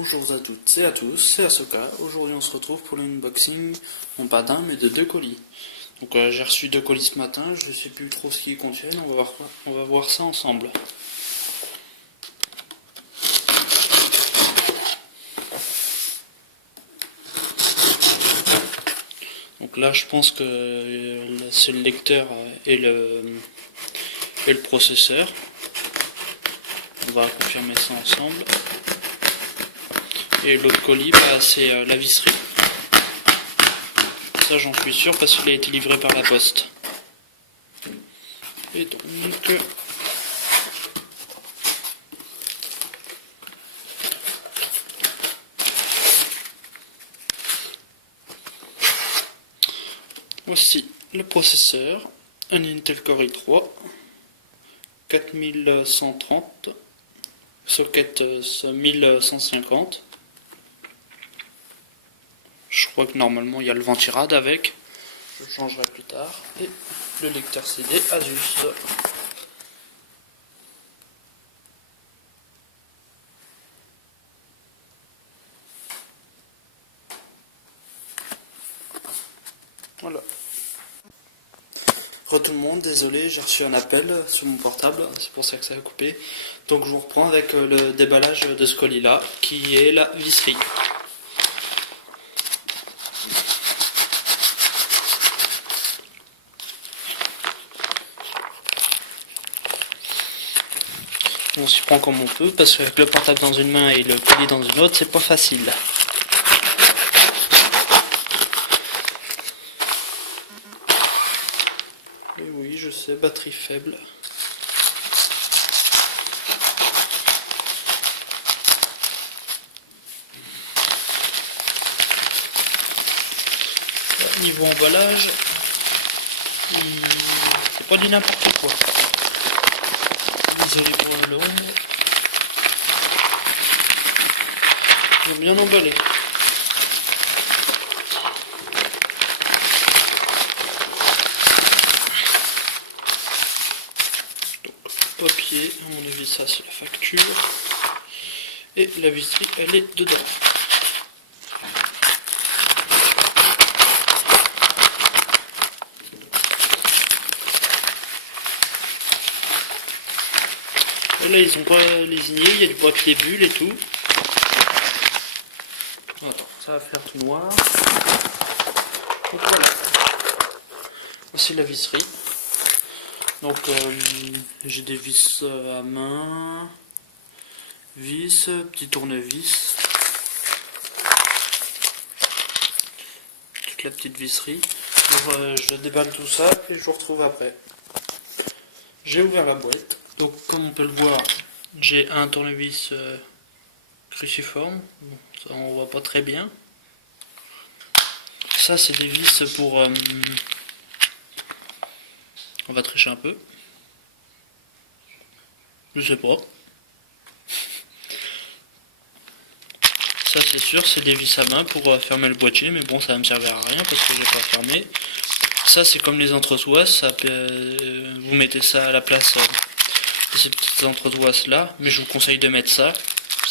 Bonjour à toutes et à tous, c'est Asoka. Aujourd'hui on se retrouve pour l'unboxing, non pas d'un mais de deux colis. Donc j'ai reçu deux colis ce matin, je ne sais plus trop ce qu'ils contiennent, on va voir ça ensemble. Donc là je pense que c'est le lecteur et le processeur. On va confirmer ça ensemble. Et l'autre colis, c'est la visserie. Ça j'en suis sûr parce qu'il a été livré par la poste. Et donc... voici le processeur, un Intel Core i3, 4130, socket 1150. Je crois que normalement il y a le ventirad avec, je changerai plus tard, et le lecteur CD Asus. Voilà. Re tout le monde, désolé, j'ai reçu un appel sur mon portable, c'est pour ça que ça a coupé. Donc je vous reprends avec le déballage de ce colis là, qui est la visserie. On s'y prend comme on peut, parce qu'avec le portable dans une main et le colis dans une autre, c'est pas facile. Et oui, je sais, batterie faible. Niveau emballage, c'est pas du n'importe quoi. Désolé pour l'ombre. Ils ont bien emballé. Donc, papier, à mon avis ça c'est la facture. Et la visserie elle est dedans. Et là ils ont pas lésiné, il y a du boîtier bulles et tout. Attends, ça va faire tout noir. Donc voilà. Voici la visserie. Donc j'ai des vis à main, vis, petit tournevis, toute la petite visserie. Alors, je déballe tout ça et je vous retrouve après. J'ai ouvert la boîte. Donc comme on peut le voir, j'ai un tournevis cruciforme, bon, ça on voit pas très bien. Ça c'est des vis pour... on va tricher un peu. Je sais pas. Ça c'est sûr, c'est des vis à main pour fermer le boîtier, mais bon ça va me servir à rien parce que j'ai pas fermé. Ça c'est comme les entresoises, vous mettez ça à la place de ces petites entresoises là, mais je vous conseille de mettre ça.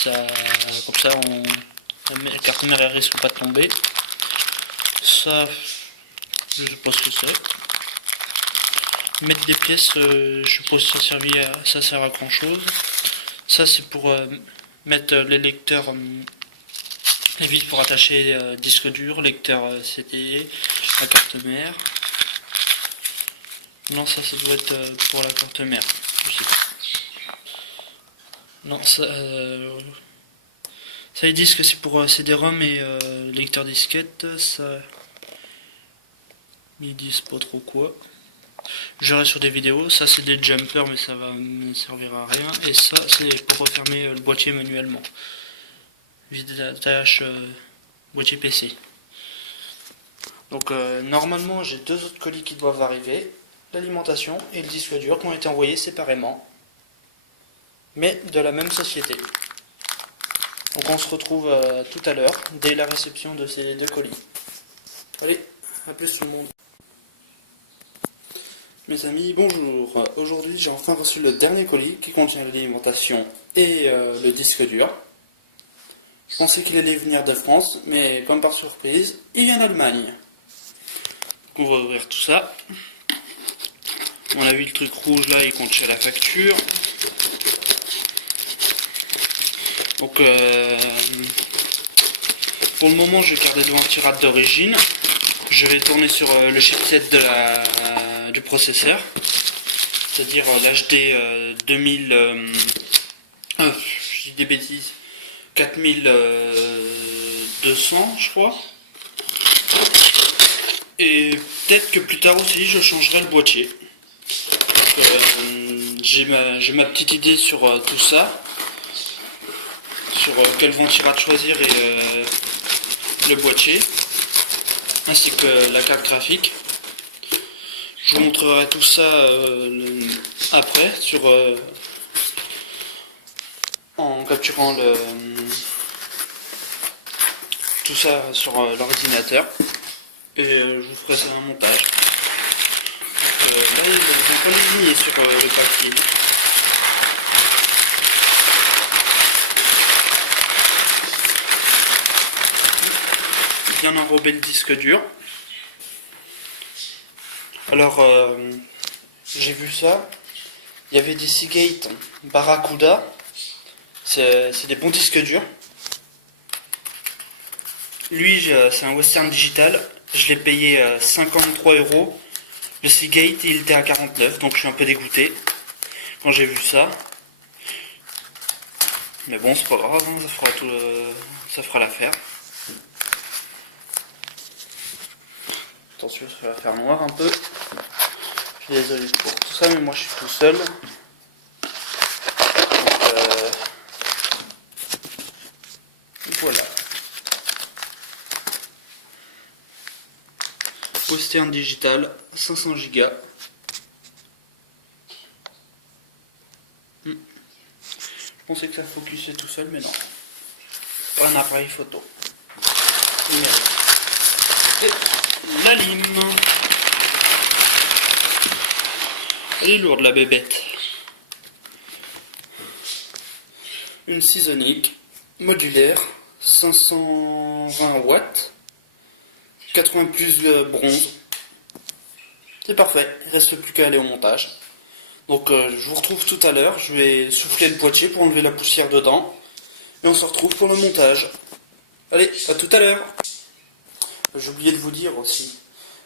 Comme ça la carte mère elle risque pas de tomber. Ça, je sais pas ce que c'est. Mettre des pièces, je suppose que ça sert à grand chose. Ça c'est pour mettre les lecteurs, les vis pour attacher disque dur, lecteur CD, la carte mère. Non, ça doit être pour la carte mère aussi. Non, ça ils disent que c'est pour CD-ROM et lecteur disquette. Ça, ils disent pas trop quoi. Je verrai sur des vidéos. Ça c'est des jumpers, mais ça va me servir à rien. Et ça c'est pour refermer le boîtier manuellement. Vis d'attache boîtier PC. Donc normalement j'ai deux autres colis qui doivent arriver. L'alimentation et le disque dur qui ont été envoyés séparément, mais de la même société. Donc on se retrouve tout à l'heure, dès la réception de ces deux colis. Allez, à plus tout le monde. Mes amis, bonjour. Aujourd'hui j'ai enfin reçu le dernier colis qui contient l'alimentation et le disque dur. Je pensais qu'il allait venir de France, mais comme par surprise, il vient d'Allemagne. On va ouvrir tout ça. On a vu le truc rouge là, il contient la facture. Donc pour le moment je vais garder le ventirad d'origine. Je vais tourner sur le chipset du processeur, c'est-à-dire l'HD 2000, je dis des bêtises, 4200 je crois. Et peut-être que plus tard aussi je changerai le boîtier. J'ai ma petite idée sur tout ça, sur quel ventirad choisir et le boîtier, ainsi que la carte graphique. Je vous montrerai tout ça après en capturant tout ça sur l'ordinateur, et je vous ferai ça un montage. Donc, là ils ont pas désigné sur le papier. Bien enrober le disque dur. Alors j'ai vu ça, il y avait des Seagate Barracuda, c'est des bons disques durs. Lui c'est un Western Digital, je l'ai payé 53 €. Le Seagate il était à 49, donc je suis un peu dégoûté quand j'ai vu ça. Mais bon, c'est pas grave, hein, ça fera l'affaire. Attention, ça va faire noir un peu. Je suis désolé pour tout ça, mais moi je suis tout seul. Donc, voilà. Western Digital, 500 Go. Je pensais que ça focusait tout seul, mais non. Pas un appareil photo. Numérique. Et la lime. Elle est lourde la bébête. Une Seasonic modulaire, 520 watts, 80 plus bronze. C'est parfait, il reste plus qu'à aller au montage. Donc je vous retrouve tout à l'heure, je vais souffler le boîtier pour enlever la poussière dedans. Et on se retrouve pour le montage. Allez, à tout à l'heure. J'ai oublié de vous dire aussi,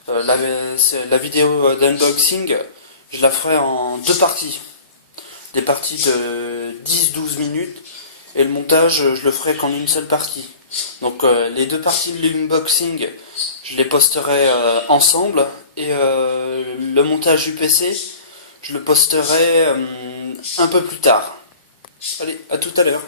la vidéo d'unboxing, je la ferai en deux parties. Des parties de 10-12 minutes, et le montage, je le ferai qu'en une seule partie. Donc les deux parties de l'unboxing, je les posterai ensemble, et le montage du PC, je le posterai un peu plus tard. Allez, à tout à l'heure.